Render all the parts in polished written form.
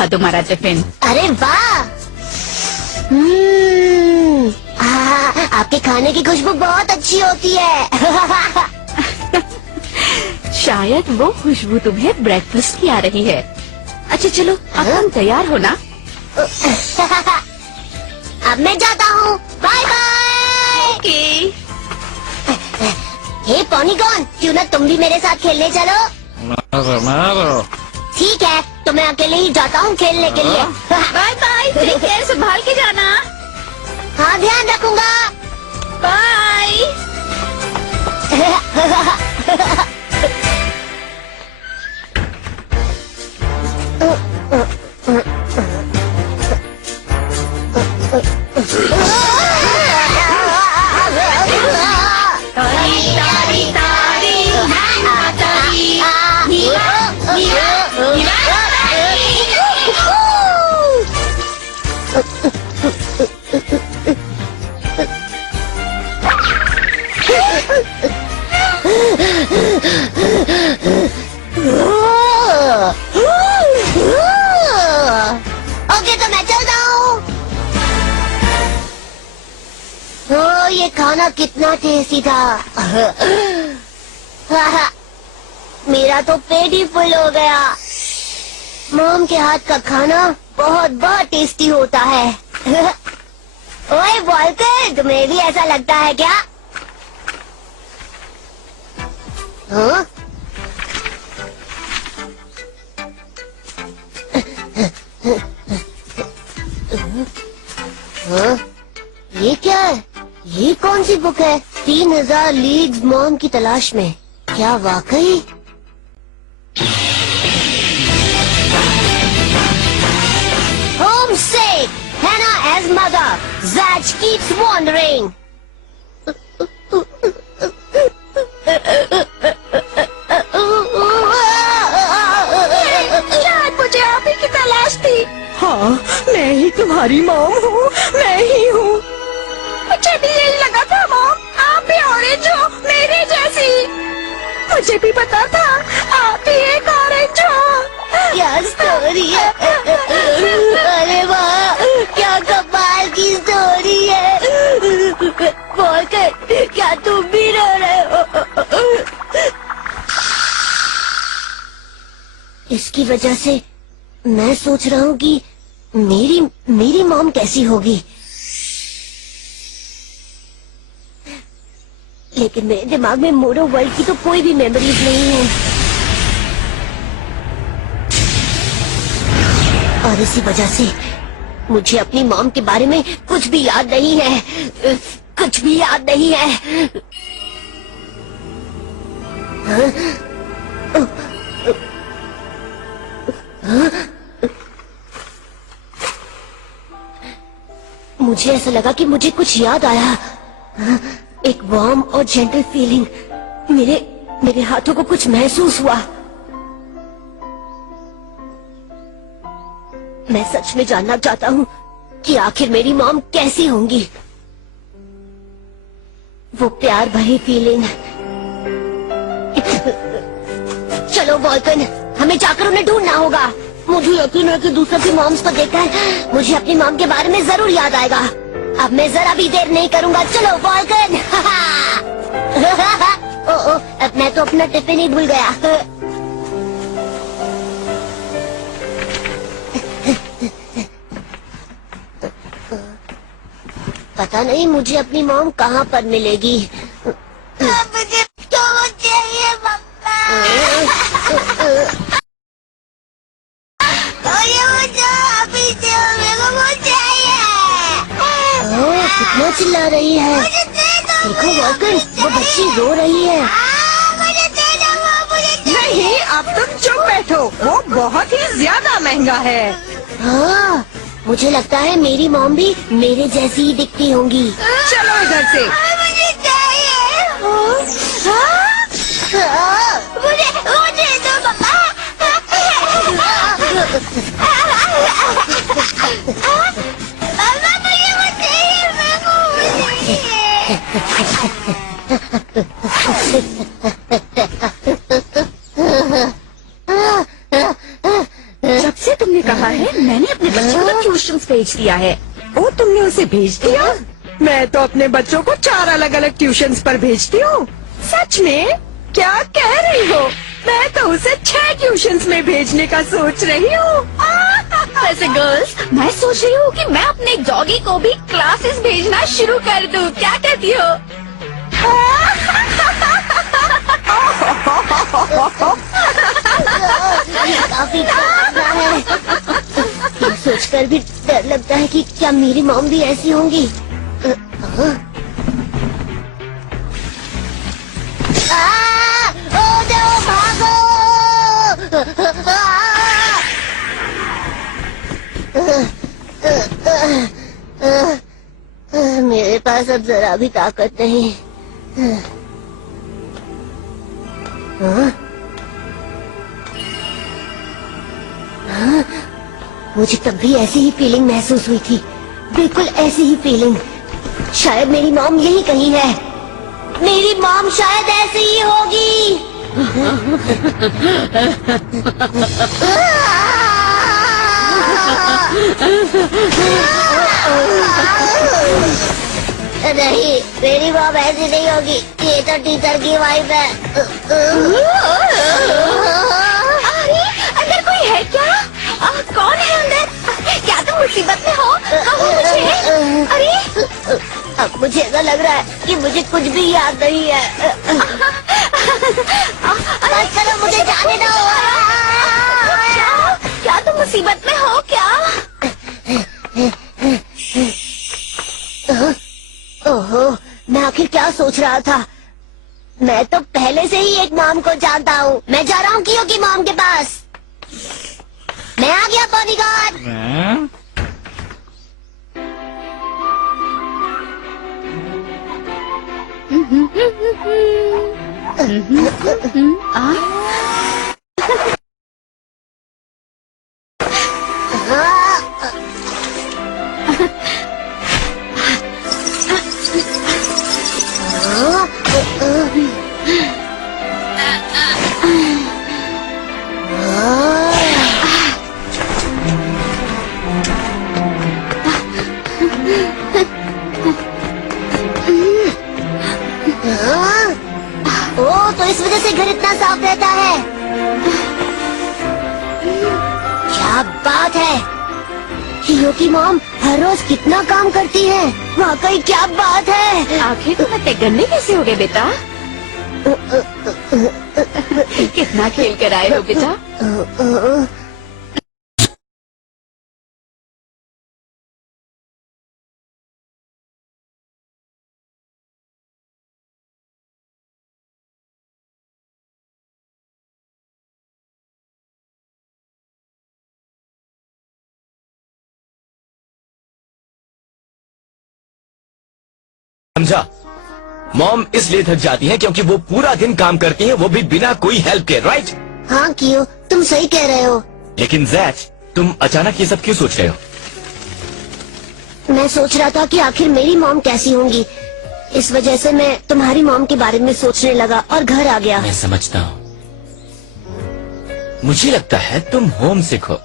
रहा तुम्हारा टिफिन। अरे वाह, आपके खाने की खुशबू बहुत अच्छी होती है। शायद वो खुशबू तुम्हें ब्रेकफास्ट की आ रही है। अच्छा चलो, अब तुम तैयार हो ना? अब मैं जाता हूँ, बाय बाय। ओके। हे पॉनीगॉन, क्यों ना तुम भी मेरे साथ खेलने चलो? मारो। ठीक है, तो मैं अकेले ही जाता हूँ खेलने के लिए। बाय बाय, टेक केयर, संभाल के जाना। हाँ, ध्यान रखूंगा। बाय। ओके, तो मैं चलता हूँ। ओ, ये खाना कितना टेस्टी था। मेरा तो पेट ही फुल हो गया। मॉम के हाथ का खाना बहुत बहुत टेस्टी होता है। ओए वॉल्कर, तुम्हें भी ऐसा लगता है क्या? हाँ? हाँ? ये क्या है? ये कौन सी बुक है? 3000 लीग्स मॉम की तलाश में। क्या वाकई? Homesick! Hannah as mother. Zach keeps wandering. शायद मुझे आप ही की तलाश थी। हाँ, मैं ही तुम्हारी मॉम हूँ, मैं ही हूँ। मुझे भी यही लगा था मॉम, आप भी ऑरेंज हो मेरे जैसी। मुझे भी पता था आप भी एक ऑरेंज हो। क्या स्टोरी है? अरे वाह, क्या कमाल की स्टोरी है। वॉल्कर, क्या तुम भी रो रहे हो? इसकी वजह से मैं सोच रहा हूँ कि मेरी मॉम कैसी होगी, लेकिन मेरे दिमाग में मोरो वर्ल्ड की तो कोई भी मेमोरीज नहीं है, और इसी वजह से मुझे अपनी मॉम के बारे में कुछ भी याद नहीं है, कुछ भी याद नहीं है। हाँ? मुझे ऐसा लगा कि मुझे कुछ याद आया। एक वार्म और जेंटल फीलिंग, मेरे हाथों को कुछ महसूस हुआ। मैं सच में जानना चाहता हूँ कि आखिर मेरी मॉम कैसी होंगी। वो प्यार भरी फीलिंग। चलो वॉल्कन, हमें जाकर उन्हें ढूंढना होगा। मुझे यकीन है कि दूसरों की मॉम्स को देखकर मुझे अपनी मॉम के बारे में जरूर याद आएगा। अब मैं जरा भी देर नहीं करूंगा। चलो वॉल्कन। ओ, अब मैं तो अपना टिफिन ही भूल गया। पता नहीं मुझे अपनी मॉम कहाँ पर मिलेगी। मुझे तो चाहिए मम्मा। कितना चिल्ला रही है। देखो वॉल्कर, वो बच्ची रो रही है। नहीं, अब तुम चुप बैठो, वो बहुत ही ज्यादा महंगा है। हाँ, मुझे लगता है मेरी मॉम भी मेरे जैसी ही दिखती होंगी। चलो इधर से। मुझे चाहिए। मुझे दो पापा। जब से तुमने कहा है भेज दिया है। ओ, तुमने उसे भेज दिया? मैं तो अपने बच्चों को 4 अलग अलग ट्यूशंस पर भेजती हूँ। सच में? क्या कह रही हो? मैं तो उसे 6 ट्यूशंस में भेजने का सोच रही हूँ। वैसे गर्ल्स, मैं सोच रही हूँ कि मैं अपने डॉगी को भी क्लासेस भेजना शुरू कर दूँ। क्या कहती हो? काफी डरावना है। ये सोचकर भी डर लगता है कि क्या मेरी मॉम भी ऐसी होंगी। ओ जाओ, भागो! मेरे पास अब जरा भी ताकत नहीं। मुझे तब भी ऐसी ही फीलिंग महसूस हुई थी, बिल्कुल ऐसी ही फीलिंग। शायद मेरी मॉम यही कहीं है। मेरी मॉम शायद ऐसी ही होगी। नहीं, मेरी मॉम ऐसी नहीं होगी। ये तो टीचर की वाइफ है। अरे, अंदर कोई है क्या? कौन है अंदर? क्या तुम मुसीबत में हो? कहो मुझे। अरे, अब मुझे ऐसा लग रहा है कि मुझे कुछ भी याद नहीं है। बस करो, मुझे जाने दो। क्या तुम मुसीबत में हो क्या? ओहो, मैं आखिर क्या सोच रहा था। मैं तो पहले से ही एक मॉम को जानता हूँ। मैं जा रहा हूँ कियो की मॉम के पास। मैं आ गया बॉडीगार्ड। हाँ? तो इस वजह से घर इतना साफ रहता है। क्या बात है। कियो की मॉम हर रोज कितना काम करती है। वाकई क्या बात है। आखिर तुम इतने गंदे कैसे हो गए बेटा? कितना खेल कर आए हो बेटा? समझा? मॉम इसलिए थक जाती हैं क्योंकि वो पूरा दिन काम करती हैं, वो भी बिना कोई हेल्प के, राइट? हाँ कियो, तुम सही कह रहे हो। लेकिन जैक, तुम अचानक ये सब क्यों सोच रहे हो? मैं सोच रहा था कि आखिर मेरी मॉम कैसी होंगी। इस वजह से मैं तुम्हारी मॉम के बारे में सोचने लगा और घर आ गया। मैं समझता हूँ। मुझे लगता है तुम होम सिक हो।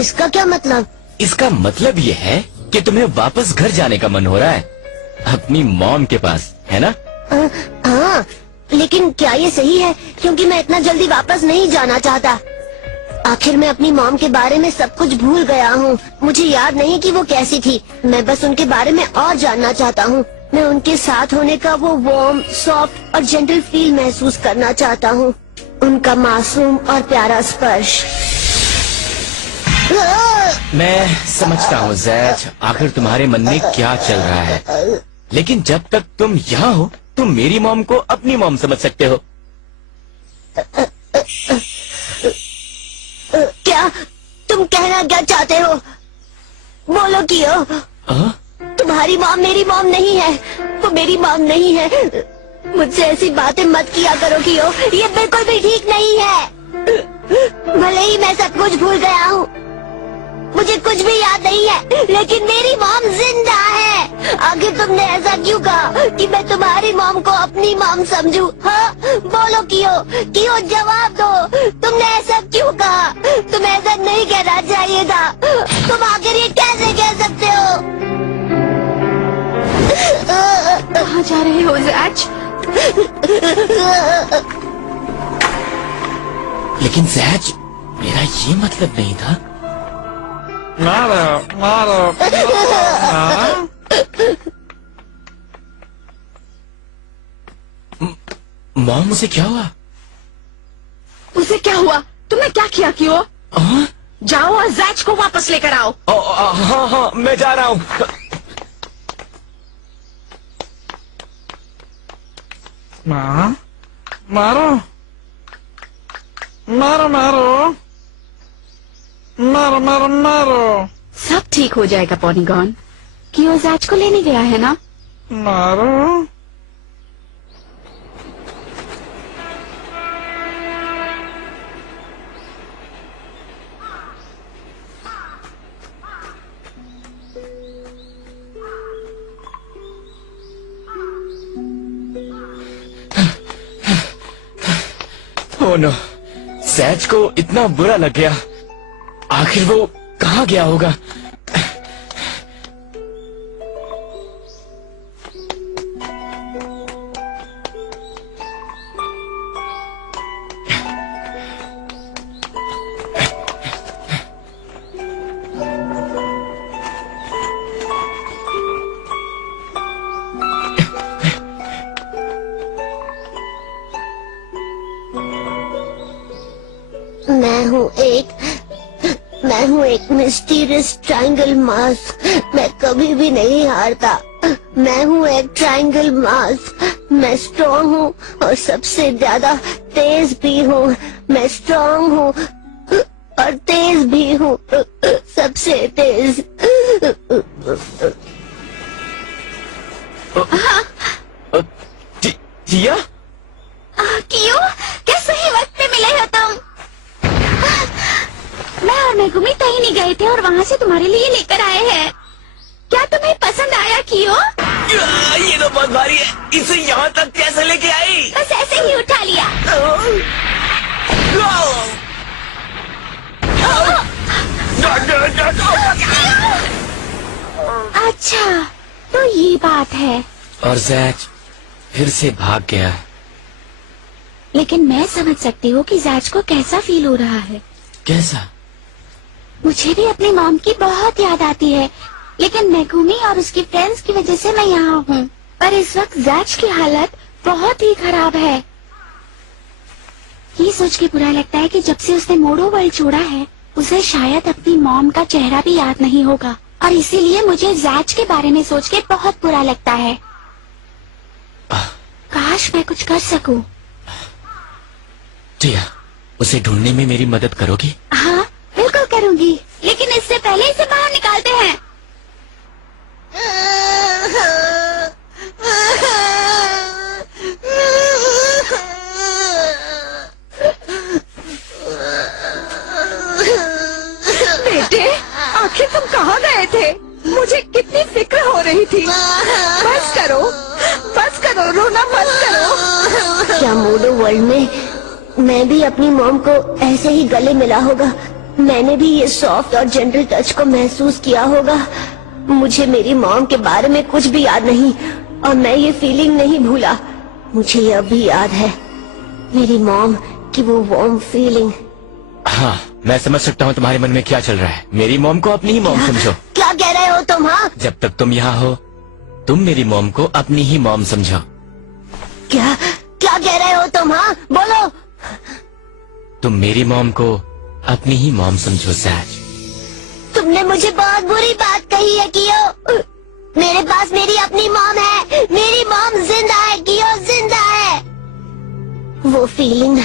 इसका क्या मतलब? इसका मतलब ये है कि तुम्हें वापस घर जाने का मन हो रहा है, अपनी मॉम के पास, है ना? हाँ, लेकिन क्या ये सही है? क्योंकि मैं इतना जल्दी वापस नहीं जाना चाहता। आखिर मैं अपनी मॉम के बारे में सब कुछ भूल गया हूँ। मुझे याद नहीं कि वो कैसी थी। मैं बस उनके बारे में और जानना चाहता हूँ। मैं उनके साथ होने का वो वार्म, सॉफ्ट और जेंटल फील महसूस करना चाहता हूँ। उनका मासूम और प्यारा स्पर्श। मैं समझता हूँ जैक, आखिर तुम्हारे मन में क्या चल रहा है। लेकिन जब तक तुम यहाँ हो, तुम मेरी मॉम को अपनी मॉम समझ सकते हो। क्या तुम कहना क्या चाहते हो? बोलो कियो। तुम्हारी मॉम मेरी मॉम नहीं है। वो मेरी मॉम नहीं है। मुझसे ऐसी बातें मत किया करो कियो, ये बिल्कुल भी ठीक नहीं है। भले ही मैं सब कुछ भूल गया हूँ, मुझे कुछ भी याद नहीं है, लेकिन मेरी मॉम जिंदा है। आखिर तुमने ऐसा क्यों कहा कि मैं तुम्हारी मॉम को अपनी मॉम समझूं? हाँ, बोलो कियो जवाब दो। तुमने ऐसा क्यों कहा? तुम ऐसा नहीं कहना चाहिए था। तुम आखिर ये कैसे कह सकते हो? कहाँ जा रहे हो जैज? लेकिन जैज, मेरा ये मतलब नहीं था। मारो मारो हाँ? मॉम, उसे क्या हुआ? उसे क्या हुआ? तुमने क्या किया कियो? हाँ? जाओ और जैज को वापस लेकर आओ। हाँ हाँ, मैं जा रहा हूँ। मारो मारो मारो मारो मारो मारो मारो सब ठीक हो जाएगा पॉलीगॉन। कियो जैज को लेने गया है ना? मारो। ओह नो, सैज को इतना बुरा लग गया। आखिर वो कहाँ गया होगा? मैं हूँ एक मिस्टीरियस ट्रायंगल मास्क। मैं कभी भी नहीं हारता। मैं हूँ एक ट्रायंगल मास्क। मैं स्ट्रॉन्ग हूँ और सबसे ज्यादा तेज भी हूँ। मैं स्ट्रॉन्ग हूँ और तेज भी हूँ, सबसे तेज। जिया, कियो, क्या सही वक्त पे मिले हो तुम? मैं और मेगुमी कहीं नहीं गए थे और वहाँ से तुम्हारे लिए लेकर आए हैं। क्या तुम्हें पसंद आया कियो? ये तो बहुत भारी है। इसे यहाँ तक कैसे लेके आई? बस ऐसे ही उठा लिया। अच्छा, तो ये बात है। और जैज फिर से भाग गया। लेकिन मैं समझ सकती हूँ कि जैज को कैसा फील हो रहा है। कैसा? मुझे भी अपनी मॉम की बहुत याद आती है, लेकिन मेगुमी और उसकी फ्रेंड्स की वजह से मैं यहाँ हूँ। पर इस वक्त जैज की हालत बहुत ही खराब है। ये सोच के बुरा लगता है कि जब से उसने मोडो वर्ल्ड छोड़ा है, उसे शायद अपनी मॉम का चेहरा भी याद नहीं होगा, और इसीलिए मुझे जैज के बारे में सोच के बहुत बुरा लगता है। काश मैं कुछ कर सकूं। जिया, उसे ढूंढने में मेरी मदद करोगी? हाँ, बिल्कुल करूंगी, लेकिन इससे पहले इसे बाहर निकालते हैं। बेटे, आखिर तुम कहाँ गए थे? मुझे कितनी फिक्र हो रही थी। बस करो, रोना मत करो। क्या मोडो वर्ल्ड में मैं भी अपनी मॉम को ऐसे ही गले मिला होगा? मैंने भी ये सॉफ्ट और जेंटल टच को महसूस किया होगा। मुझे मेरी मॉम के बारे में कुछ भी याद नहीं, और मैं ये फीलिंग नहीं भूला। मुझे यह भी याद है, मेरी मॉम की वो वार्म फीलिंग। हाँ, मैं समझ सकता हूँ तुम्हारे मन में क्या चल रहा है। मेरी मॉम को अपनी ही मॉम समझो। क्या कह रहे हो तुम? हाँ, जब तक तुम यहाँ हो, तुम मेरी मॉम को अपनी ही मॉम समझो। क्या कह रहे हो तुम? हाँ, बोलो। तुम मेरी मॉम को अपनी ही मॉम समझो सैज। तुमने मुझे बहुत बुरी बात कही है कियो। मेरे पास मेरी अपनी मॉम है। मेरी मॉम जिंदा है कियो, जिंदा है। वो फीलिंग,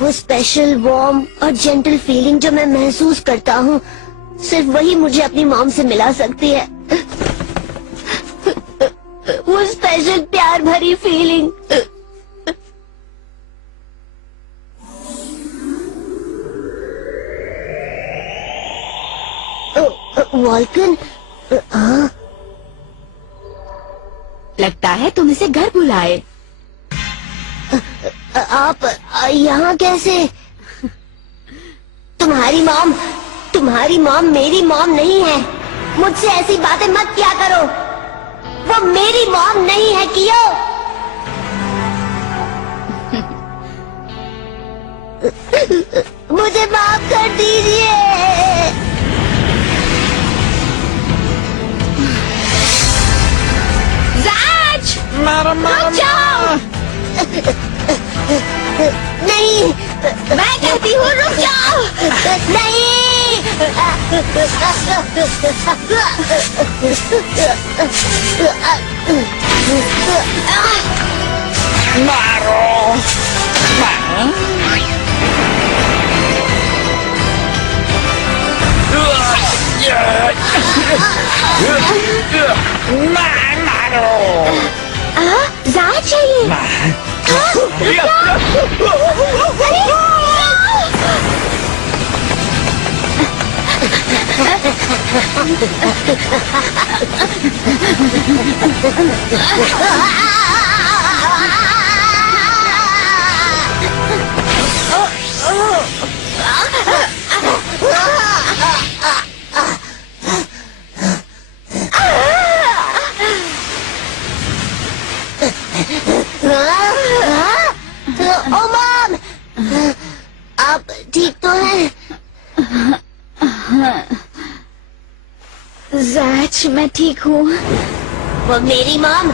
वो स्पेशल वार्म और जेंटल फीलिंग जो मैं महसूस करता हूँ, सिर्फ वही मुझे अपनी मॉम से मिला सकती है। वो स्पेशल प्यार भरी फीलिंग। वॉल्कन, हाँ, लगता है तुम इसे घर बुलाए। आप यहाँ कैसे? तुम्हारी मॉम मेरी मॉम नहीं है। मुझसे ऐसी बातें मत किया करो। वो मेरी मॉम नहीं है कियो। मुझे माफ कर दीजिए। जाज, मारो मारो रुक जाओ। नहीं, मैं कहती हूँ रुक जाओ। मारो मारो जाज चाहिए। ओ मॉम, आप ठीक तो हैं? जाज, मैं ठीक हूँ। वो मेरी मॉम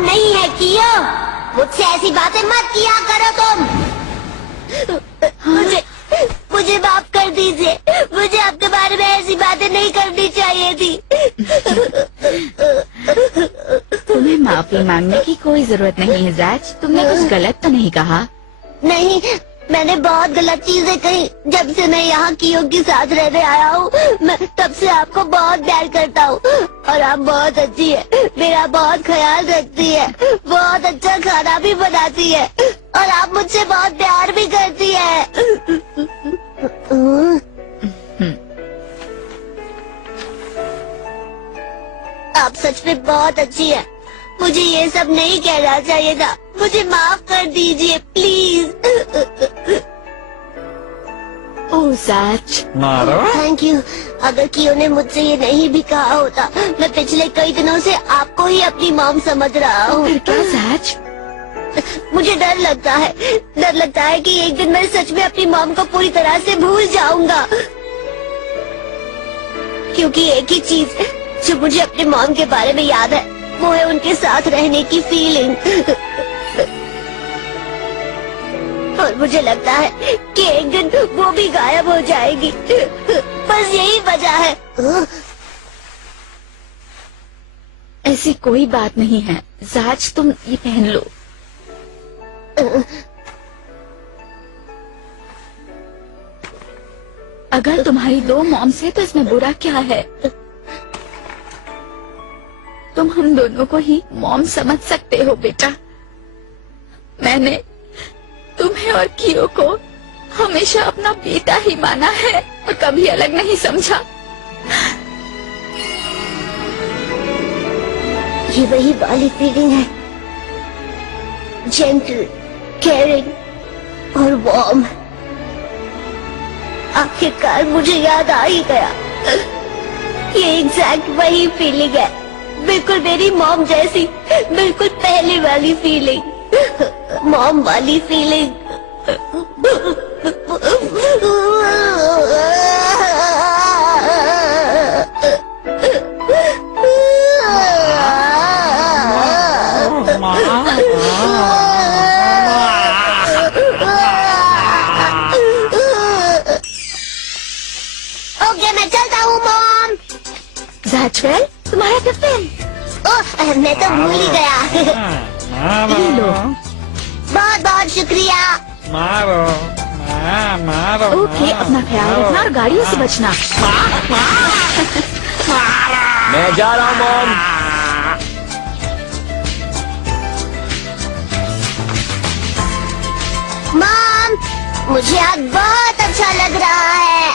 नहीं है कियो। मुझसे ऐसी बातें मत किया करो तुम। मुझे माफ कर दीजिए। मुझे आपके बारे में ऐसी बातें नहीं करनी चाहिए थी। तुम्हें माफी मांगने की कोई जरूरत नहीं है जाज। तुमने कुछ गलत तो नहीं कहा? नहीं, मैंने बहुत गलत चीजें कही। जब से मैं यहाँ कियो के साथ रहने आया हूँ, मैं तब से आपको बहुत प्यार करता हूँ। और आप बहुत अच्छी है, मेरा बहुत ख्याल रखती है, बहुत अच्छा खाना भी बनाती है, और आप मुझसे बहुत प्यार भी करती है। आप सच में बहुत अच्छी है। मुझे ये सब नहीं कहना चाहिए था। मुझे माफ कर दीजिए प्लीज। ओह जाज, मारो थैंक यू। अगर कियो ने मुझसे ये नहीं भी कहा होता, मैं पिछले कई दिनों से आपको ही अपनी मॉम समझ रहा हूँ। फिर क्या जाज? मुझे डर लगता है कि एक दिन मैं सच में अपनी मॉम को पूरी तरह से भूल जाऊंगा। क्योंकि एक ही चीज जो मुझे अपने मॉम के बारे में याद है, वो है उनके साथ रहने की फीलिंग। और मुझे लगता है कि एक दिन वो भी गायब हो जाएगी। बस यही वजह है। ऐसी कोई बात नहीं है जाज, तुम ये पहन लो। अगर तुम्हारी दो मॉम्स है तो इसमें बुरा क्या है? तुम हम दोनों को ही मॉम समझ सकते हो बेटा। मैंने तुम्हें और कियो को हमेशा अपना बेटा ही माना है और कभी अलग नहीं समझा। ये वही वाली फीलिंग है, जेंटल, केयरिंग और वार्म। आखिरकार मुझे याद आ ही गया। ये एग्जैक्ट वही फीलिंग है, बिल्कुल मेरी मॉम जैसी, बिल्कुल पहले वाली फीलिंग, मॉम वाली फीलिंग। ओके, मैं चलता हूँ मॉम। जाजवेल, तुम्हारा टिफिन। ओह, मैं तो भूल ही गया। ये लो। बहुत बहुत शुक्रिया। मारो मारो ओके, अपना ख्याल रखना और गाड़ियों से बचना। मैं जा रहा हूँ मॉम। मॉम, मुझे आज बहुत अच्छा लग रहा है।